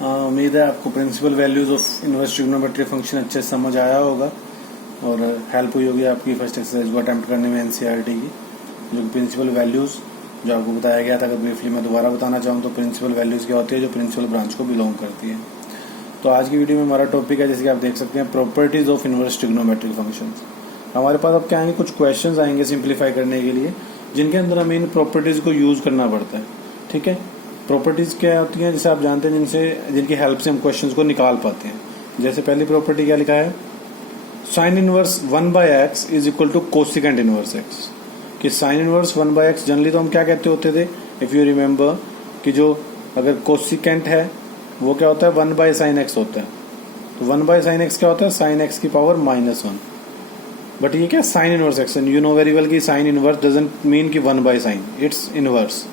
उम्मीद है आपको principal values of inverse trigonometric function अच्छे से समझ आया होगा और हेल्प हुई होगी आपकी फर्स्ट एक्सरसाइज को अटेम्प्ट करने में एनसीईआरटी की। जो प्रिंसिपल वैल्यूज जो आपको बताया गया था, अगर ब्रीफली मैं दोबारा बताना चाहूँ तो प्रिंसिपल वैल्यूज क्या होती है जो प्रिंसिपल ब्रांच को बिलोंग करती है। तो आज की वीडियो में हमारा टॉपिक है, जैसे कि आप देख सकते हैं, properties of inverse trigonometric functions. हमारे पास अब क्या आएंगे, कुछ क्वेश्चंस आएंगे सिंप्लीफाई करने के लिए, जिनके अंदर हमें इन प्रॉपर्टीज को यूज करना पड़ता है। ठीक है, प्रॉपर्टीज क्या होती हैं, जैसे आप जानते हैं, जिनकी हेल्प से हम क्वेश्चंस को निकाल पाते हैं। जैसे पहली प्रॉपर्टी क्या लिखा है, sine inverse 1/x is equal to cosecant inverse x। कि साइन इनवर्स 1/x जनरली तो हम क्या कहते होते थे, इफ यू रिमेम्बर, कि जो अगर कोसिकेंट है वो क्या होता है, 1/sin x होता है। तो 1/sin x क्या होता है, sin x की पावर -1। बट ये क्या, sine inverse x, you know very well कि साइन इनवर्स डजंट मीन कि 1/sin, इट्स इनवर्स।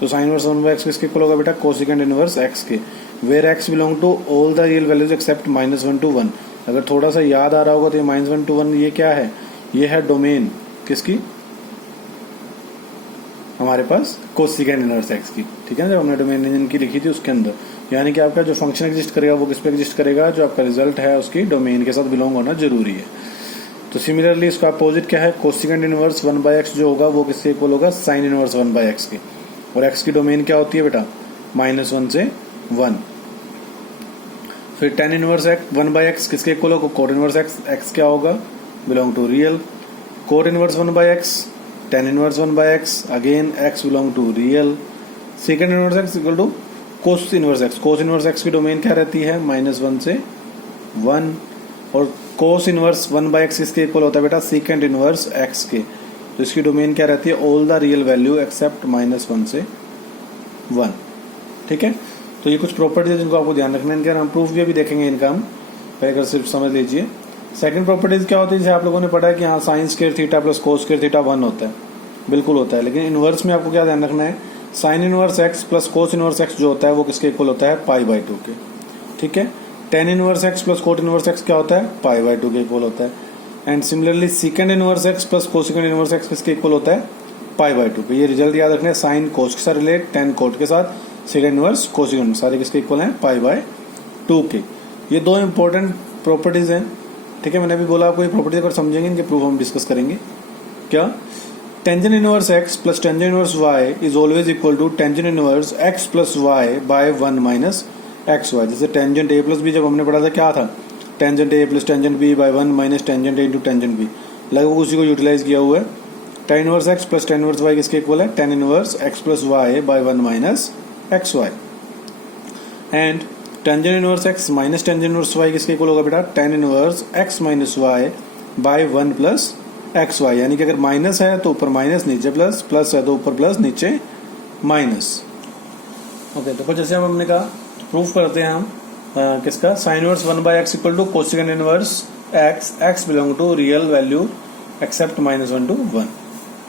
तो साइन इनवर्स 1/x किसके इक्वल होगा बेटा, कोसिकेंट इनवर्स x के, where x belong to all the real values except -1 to 1। अगर थोड़ा सा याद आ रहा होगा तो ये -1 to 1 ये क्या है, ये है डोमेन किसकी, हमारे पास कोसिकेंट इनवर्स x की। ठीक है ना, जब हमने डोमेन जिनकी लिखी थी उसके अंदर, यानी कि आपका जो फंक्शन एग्जिस्ट करेगा वो किस पे एग्जिस्ट करेगा, जो आपका रिजल्ट है उसकी डोमेन के साथ बिलोंग होना जरूरी है। तो सिमिलरली इसका अपोजिट क्या है, कोसिकेंट इनवर्स 1/x जो होगा वो किसके इक्वल होगा, साइन इनवर्स 1/x के। और x की डोमेन क्या होती है बेटा, -1 से 1। फिर tan इनवर्स 1/x किसके इक्वल होगा, कोट इनवर्स x क्या होगा, belong to real. Cot inverse 1/x, tan inverse 1/x, again x belong to real. Secant inverse x equal to cos inverse x। Cos inverse x की domain क्या रहती है, -1 से 1। और कोस इनवर्स 1/x किसके equal होता है बेटा, सेकेंड इनवर्स x के। तो इसकी डोमेन क्या रहती है, all the real value except -1 से 1। ठीक है, तो ये कुछ प्रॉपर्टीज है जिनको आपको ध्यान रखना है। इनके हम प्रूफ भी अभी देखेंगे, इनका हम पहले सिर्फ समझ लीजिए। सेकंड प्रॉपर्टीज क्या होती है, जैसे आप लोगों ने पढ़ा है कि हाँ sine square theta plus cos square theta 1 होता है, बिल्कुल होता है। लेकिन इनवर्स में आपको क्या ध्यान रखना है, sine inverse x plus cos inverse x जो होता है वो किसके इक्वल होता है, π/2 के। ठीक है, tan inverse x plus cot inverse x क्या होता है, π/2 के इक्वल होता है। And similarly second inverse x plus cosecant inverse x किसके इक्वल होता है, π/2 के। ये रिजल्ट याद रखना है, साइन कोस के साथ रिलेट, tan कोट के साथ, सेकंड इनवर्स कोसिकेंट, सारे किसके इक्वल हैं, π/2 के। ये दो इंपॉर्टेंट प्रॉपर्टीज हैं। ठीक है, मैंने अभी बोला आपको ये प्रॉपर्टीज अगर समझेंगे इनके प्रूफ हम डिस्कस करेंगे। क्या, tangent inverse x plus tangent inverse y is always equal to tangent inverse x plus y by 1 minus xy। जैसे टेंजेंट a प्लस b जब हमने पढ़ा था क्या था, tangent a plus tangent b by 1 minus tangent a into tangent b, लगभग उसी को यूटिलाइज किया हुआ है। tan inverse x plus tan inverse y किसके इक्वल है, tan inverse x plus y by 1 minus xy। And tangent inverse x minus tangent inverse y किसके equal होगा बेटा, tan inverse x minus y by 1 plus xy। यानी कि अगर minus है तो ऊपर माइनस, नीचे प्लस, प्लस है तो ऊपर प्लस, नीचे माइनस। ओके, तो जैसे हम हमने कहा प्रूफ करते हैं हम किसका, sine inverse 1/x equal to cosecant inverse x belong to real value except -1 to 1।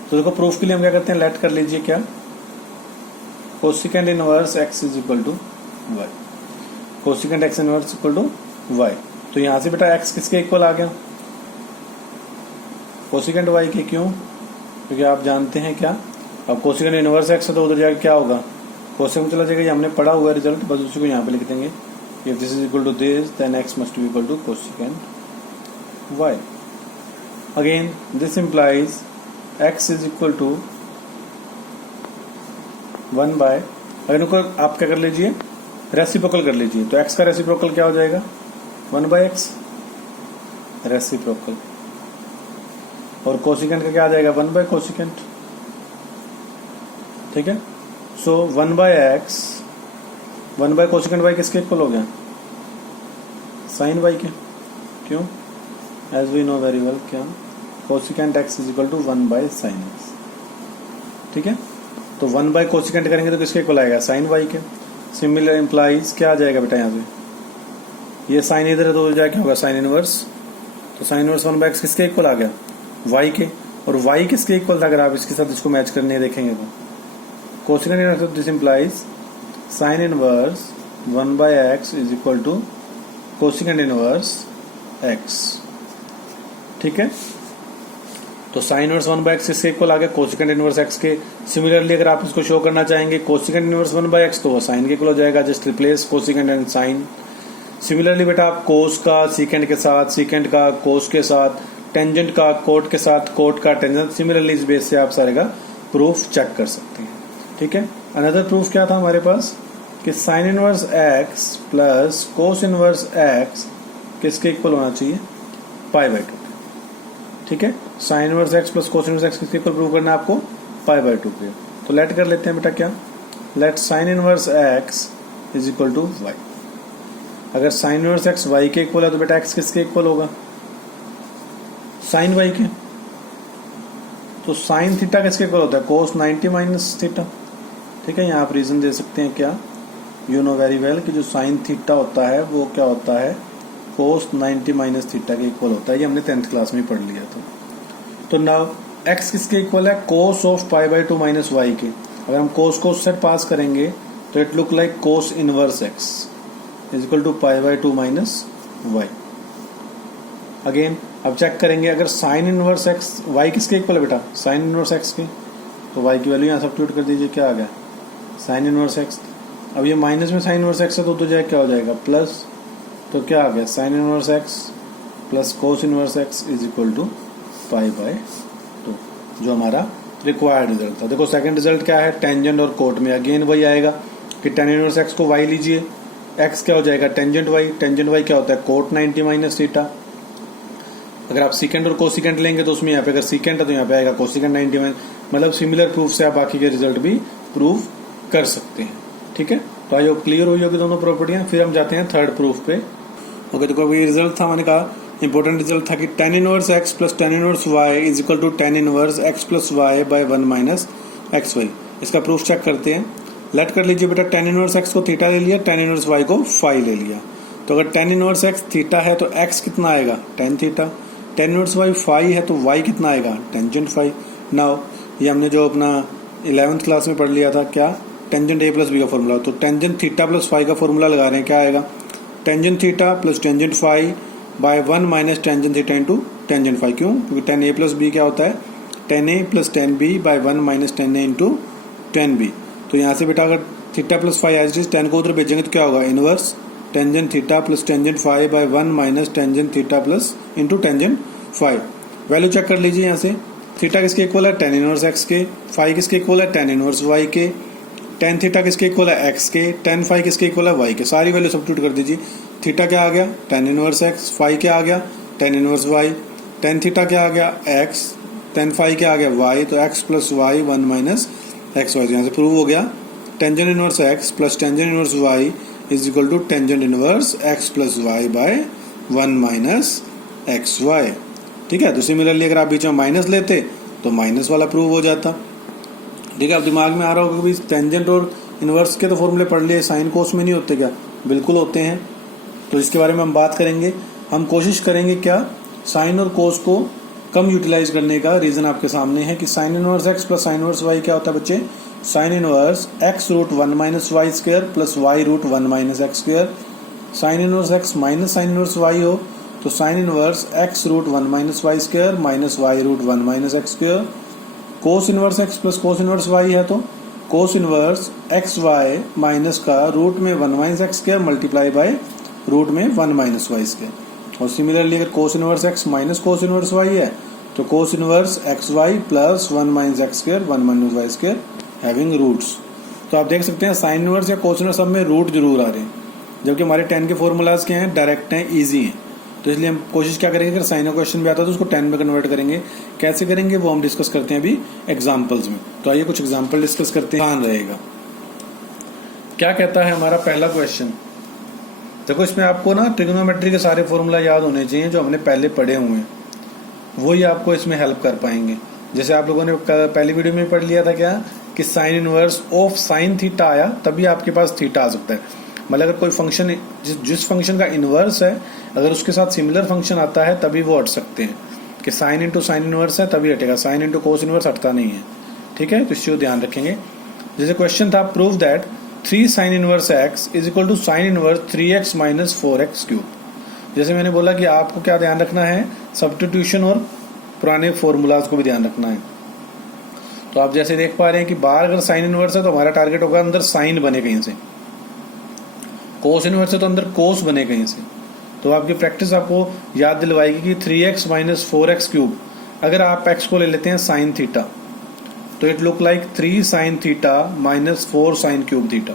तो देखो प्रूफ के लिए हम क्या करते हैं, लेट कर लीजिए क्या, cosecant inverse x is equal to y, cosecant x inverse equal to y। तो यहां से बेटा x किसके इक्वल आ गया, कोसिकेंट y के। क्यों, क्योंकि आप जानते हैं क्या, अब कोसिकेंट इनवर्स x है तो उधर जाकर क्या होगा, कोसिकेंट चला जाएगा, ये हमने पढ़ा हुआ रिजल्ट, बस उसी को यहाँ पे लिख देंगे। If this is equal to this then x must be equal to cosecant y। Again this implies x is equal to 1 by, अगर इनको आप क्या कर लीजिए, रेसिप्रोकल कर लीजिए। तो x का रेसिप्रोकल क्या हो जाएगा, 1/x रेसिप्रोकल, और कोसिकेंट का क्या आ जाएगा, 1/कोसिकेंट। ठीक है, सो 1/x 1/कोसिकेंट y किसके इक्वल हो गया, साइन y के। क्यों, as we know very well क्या, cosecant x is equal to 1/sin x। ठीक है, तो 1/कोसिकेंट करेंगे तो किसके इक्वल आएगा, साइन y के। सिमिलर इंप्लाइज क्या आ जाएगा बेटा, यहाँ पे ये साइन इधर है तो जाए क्या होगा, साइन इनवर्स। तो साइन इनवर्स 1/x किसके इक्वल आ गया, y के। और y किसके इक्वल था, अगर आप इसके साथ इसको मैच करने देखेंगे तो cosecant inverse, this implies sine inverse 1/x is equal to cosecant inverse x। ठीक है, तो साइन इनवर्स 1/x इसके इक्वल आ गया कोसिकेंट इनवर्स x के। सिमिलरली अगर आप इसको शो करना चाहेंगे कोसिकेंट इनवर्स 1/x तो वो साइन के इक्वल हो जाएगा, just replace cosecant and sine. Similarly बेटा आप कोस का सीकेंट के साथ, सीकेंट का कोस के साथ, टेंजेंट का कोट के साथ, कोट का टेंजेंट, सिमिलरली इस बेस से आप सारे का प्रूफ चेक कर सकते हैं। ठीक है, अनदर प्रूफ क्या था हमारे पास कि sine inverse x plus cos inverse x किसके इक्वल होना चाहिए, π/2। ठीक है, sine inverse x plus cos inverse x किसके इक्वल प्रूव करना है आपको, π/2 के। तो लेट कर लेते हैं बेटा क्या, let sine inverse x is equal to y। अगर साइन इनवर्स x y के इक्वल है तो बेटा x किसके इक्वल होगा, साइन y के। तो साइन थीटा किसके इक्वल होता है, कोस 90 माइनस थीटा। ठीक है, यहाँ आप रीजन दे सकते हैं क्या, यू नो वेरी वेल कि जो साइन थीटा होता है वो क्या होता है, कोस 90 माइनस थीटा के इक्वल होता है। ये हमने 10th क्लास में पढ़ लिया था। तो नाउ x किसके इक्वल है, कोस ऑफ π/2 माइनस y के। अगर हम कोस को सेट पास करेंगे तो it look like cos inverse x is equal to π/2 minus y। Again अब चेक करेंगे, अगर साइन इनवर्स x y किसके इक्वल है बेटा, साइन इनवर्स x के। तो y की वैल्यू यहाँ सब्स्टिट्यूट कर दीजिए, क्या आ गया, साइन इनवर्स x। अब ये माइनस में साइन इनवर्स x है तो जाए क्या हो जाएगा, प्लस। तो क्या आ गया, sine inverse x plus cos inverse x is equal to π/2, जो हमारा रिक्वायर्ड रिजल्ट था। देखो सेकंड रिजल्ट क्या है, टेंजेंट और कोट में अगेन वही आएगा कि टेन इनवर्स x को y लीजिए, x क्या हो जाएगा, टेंजेंट y। टेंजेंट y क्या होता है, कोट 90 माइनस थीटा। अगर आप सीकेंट और कोसिकेंट लेंगे तो उसमें यहाँ पे अगर सीकेंट है तो यहाँ पे आएगा कोसिकेंट 90 माइनस, मतलब सिमिलर प्रूफ से आप बाकी के रिजल्ट भी प्रूव कर सकते हैं। ठीक है, तो आई होप क्लियर हुई होगी दोनों प्रॉपर्टियां। फिर हम जाते हैं थर्ड प्रूफ पे। ओके, तो ये रिजल्ट था, मैंने कहा इंपॉर्टेंट रिजल्ट था कि tan inverse x plus tan inverse y is equal to tan inverse x plus y by 1 minus xy। इसका प्रूफ चेक करते हैं। लेट कर लीजिए बेटा, tan इनवर्स x को थीटा ले लिया, tan इनवर्स y को फाई ले लिया। तो अगर tan इनवर्स x थीटा है तो x कितना आएगा, tan theta. tan inverse y phi है तो y कितना आएगा, टेंजेंट फाई। नाउ ये हमने जो अपना 11th क्लास में पढ़ लिया था, क्या, टेंजेंट a प्लस बी का फॉर्मूला। तो टेंजेंट थीटा प्लस फाई का फॉर्मूला लगा रहे हैं, क्या आएगा, tangent theta plus tangent phi by 1 minus tangent theta into tangent phi. क्यों, क्योंकि tan a प्लस बी क्या होता है, tan a plus tan b by 1 minus tan a into tan b। तो यहाँ से बेटा अगर theta plus phi as it is, tan को उधर भेजेंगे तो क्या होगा, inverse tangent theta plus tangent phi by 1 minus tangent theta plus into tangent phi. Value check कर लीजिए यहाँ से, थीटा किसके इक्वल है, tan इनवर्स x के, फाई किसके इक्वल है, tan इनवर्स y के, tan थीटा किसके इक्वल है, x के, tan फाई किसके इक्वल है, y के। सारी वैल्यू सब्स्टिट्यूट कर दीजिए। थीटा क्या आ गया, tan इनवर्स x, फाई क्या आ गया, tan inverse y, tan theta क्या आ गया, x, tan फाई क्या आ गया, y। तो x plus y 1 minus x y. यहाँ से प्रूव हो गया tangent inverse x plus tangent inverse y is equal to tangent inverse x plus y by 1 minus x y. ठीक है, तो सिमिलरली अगर आप बीच में माइनस लेते तो माइनस वाला प्रूव हो जाता। ठीक है, अब दिमाग में आ रहा होगा कि टेंजेंट और इनवर्स के तो फॉर्मूले पढ़ लिए, साइन कोस में नहीं होते क्या, बिल्कुल होते हैं। तो इसके बारे में हम बात करेंगे। हम कोशिश करेंगे क्या, साइन और कोस को कम यूटिलाइज करने का। रीजन आपके सामने है कि sine inverse x plus sine inverse y क्या होता है बच्चे, sine inverse x root 1 minus y square plus y root 1 minus x square. Sine inverse x minus sine inverse y हो तो sine inverse x root 1 minus y square minus y root 1 minus x square. Cos inverse x plus cos inverse y है तो cos inverse x y minus का root में 1 minus x square multiply by root में 1 minus y square. और similarly अगर cos inverse x minus cos inverse y है तो cos inverse x y plus 1 minus x square 1 minus y square having roots. तो आप देख सकते हैं साइन इनवर्स या कोस इनवर्स सब में रूट जरूर आ रहे हैं, जबकि हमारे 10 के फॉर्मूलाज क्या हैं, डायरेक्ट हैं, इजी हैं। तो इसलिए हम कोशिश क्या करेंगे, अगर साइन का क्वेश्चन भी आता है तो उसको 10 में कन्वर्ट करेंगे। कैसे करेंगे वो हम डिस्कस करते हैं अभी एग्जाम्पल्स में। तो आइए कुछ एग्जाम्पल डिस्कस करते हैं, आसान रहेगा। क्या कहता है हमारा पहला क्वेश्चन, देखो इसमें आपको ना ट्रिग्नोमेट्री के सारे फॉर्मूला याद होने चाहिए जो हमने पहले पढ़े हुए हैं, वही आपको इसमें हेल्प कर पाएंगे। जैसे आप लोगों ने पहली वीडियो में पढ़ लिया था क्या कि sine inverse of sine theta आया तभी आपके पास थीटा आ सकता है। मतलब अगर कोई फंक्शन जिस फंक्शन का इनवर्स है अगर उसके साथ सिमिलर फंक्शन आता है तभी वो हट सकते हैं, कि साइन इंटू साइन इनवर्स है तभी हटेगा, साइन इंटू कोस इनवर्स हटता नहीं है। ठीक है, तो इस चीज को ध्यान रखेंगे। जैसे क्वेश्चन था, prove that 3 sine inverse x is equal to sine inverse 3x minus 4x cube. जैसे मैंने बोला कि आपको क्या ध्यान रखना है, सब्स्टिट्यूशन और पुराने फॉर्मूलाज को भी ध्यान रखना है। तो आप जैसे देख पा रहे हैं कि बाहर अगर साइन इनवर्स है तो हमारा टारगेट होगा अंदर साइन बने कहीं से, कोस इनवर्स है तो अंदर कोस बने कहीं से। तो आपकी प्रैक्टिस आपको याद दिलवाएगी कि 3x माइनस 4x क्यूब, अगर आप x को ले लेते हैं साइन थीटा तो it look like 3 sine theta minus 4 sine cube theta.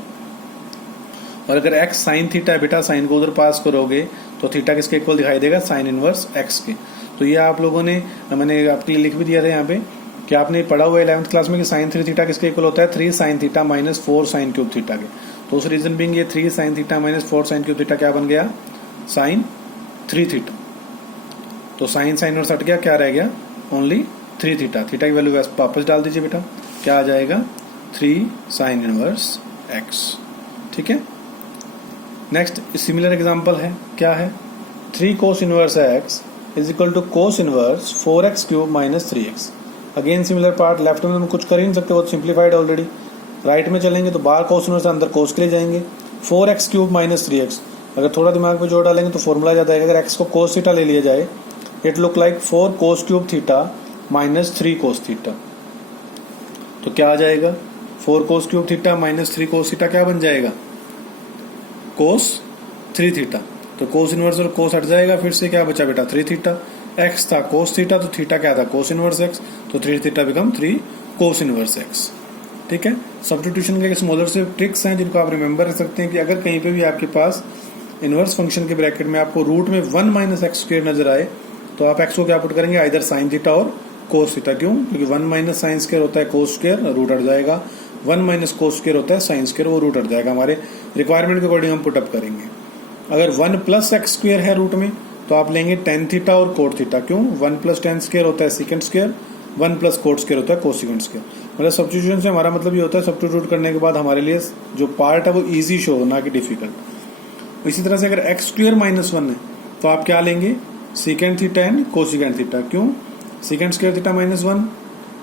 और अगर x साइन थीटा है बेटा, साइन को उधर पास करोगे तो थीटा किसके इक्वल दिखाई देगा, साइन इनवर्स x के। तो ये आप लोगों ने, मैंने आपके लिए लिख भी दिया था यहाँ पे कि आपने पढ़ा हुआ है 11th क्लास में कि साइन 3 थीटा किसके इक्वल होता है, 3 sine theta minus 4 sine cube theta के। तो उस रीजन बिंग ये 3 sine theta minus 4 sine cube theta क्या बन गया, साइन 3 थीटा। तो साइन साइन और हट गया, क्या रह गया, ओनली 3 थीटा। थीटा की वैल्यू वापस डाल दीजिए बेटा, क्या आ जाएगा 3 साइन इनवर्स x। ठीक है, नेक्स्ट सिमिलर एग्जांपल है, क्या है, 3 cos inverse x is equal to cos inverse 4x cube minus 3x। Again similar part, left में हम कुछ कर ही नहीं सकते, वो सिंप्लीफाइड ऑलरेडी। राइट में चलेंगे तो बाहर कोस इनवर्स अंदर कोस के लिए जाएंगे, 4x क्यूब माइनस 3x। अगर थोड़ा दिमाग में जोड़ डालेंगे तो फॉर्मूला याद आएगा, अगर x को कोस थीटा ले लिया जाए it look like 4 cos cube theta minus 3 cos theta. तो क्या आ जाएगा, 4 cos cube theta minus 3 cos theta क्या बन जाएगा, कोस 3 थीटा। तो कोस इनवर्स और कोस हट जाएगा, फिर से क्या बचा बेटा 3 थीटा। x था कोस थीटा तो थीटा क्या था, कोस इनवर्स x, तो 3 theta become 3 cos inverse x। ठीक है, सब्स्टिट्यूशन के स्मॉलर से ट्रिक्स हैं जिनको आप रिमेंबर रख सकते हैं कि अगर कहीं पे भी आपके पास इनवर्स फंक्शन के ब्रैकेट में आपको रूट में 1 माइनस एक्स स्क्वायर नजर आए तो आप x को क्या पुट करेंगे, आइदर साइन थीटा और कोस थीटा। क्यों, क्योंकि 1 माइनस साइन स्क्वायर होता है कोस स्क्वायर, रूट हट जाएगा, 1 माइनस कोस स्क्वायर होता है साइन स्क्वायर, वो रूट हट जाएगा। हमारे रिक्वायरमेंट के अकॉर्डिंग हम पुटअप करेंगे। अगर 1 प्लस एक्स स्क्वायर है रूट में तो आप लेंगे टेन थीटा और कोट थीटा। क्यों, 1 प्लस टेन स्क्वायर होता है second square, 1 plus coat square होता है कोसिकेंड स्क्वायर। मतलब सब्स्टिट्यूशन से हमारा मतलब ये होता है सब्स्टिट्यूट करने के बाद हमारे लिए जो पार्ट है वो इजी शो हो, ना कि डिफिकल्ट। इसी तरह से अगर एक्स स्क्वायर माइनस 1 है तो आप क्या लेंगे, secant theta and cosecant theta. क्यों, secant square theta minus 1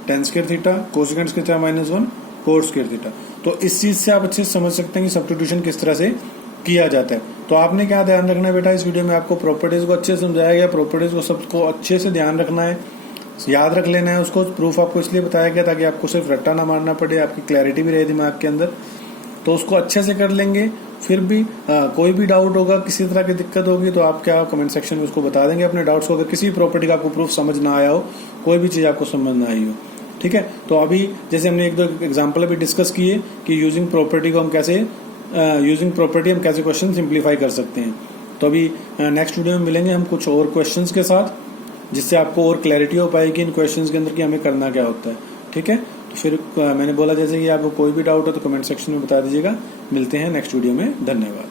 tan square theta, cosecant square theta minus 1 cot square theta. तो इस चीज से आप अच्छे से समझ सकते हैं कि सब्स्टिट्यूशन किस तरह से किया जाता है। तो आपने क्या ध्यान रखना है बेटा, इस वीडियो में आपको प्रॉपर्टीज को अच्छे से समझाया गया, प्रॉपर्टीज को सबको अच्छे से ध्यान रखना है, याद रख लेना है उसको। प्रूफ आपको इसलिए बताया गया ताकि आपको सिर्फ रट्टा ना मारना पड़े, आपकी क्लैरिटी भी रहे दिमाग के अंदर। तो उसको अच्छे से कर लेंगे। फिर भी कोई भी डाउट होगा, किसी तरह की दिक्कत होगी तो आप क्या कमेंट सेक्शन में उसको बता देंगे अपने डाउट्स को। अगर किसी प्रॉपर्टी का आपको प्रूफ समझ ना आया हो, कोई भी चीज आपको समझ ना आई हो, ठीक है। तो अभी जैसे हमने एक दो एग्जाम्पल अभी डिस्कस किए कि यूजिंग प्रॉपर्टी हम कैसे क्वेश्चन सिंप्लीफाई कर सकते हैं। तो अभी नेक्स्ट वीडियो में मिलेंगे हम कुछ और क्वेश्चंस के साथ, जिससे आपको और क्लैरिटी हो पाएगी इन क्वेश्चंस के अंदर कि हमें करना क्या होता है। ठीक है, तो फिर मैंने बोला जैसे कि आपको कोई भी डाउट हो तो कमेंट सेक्शन में बता दीजिएगा। मिलते हैं नेक्स्ट वीडियो में, धन्यवाद।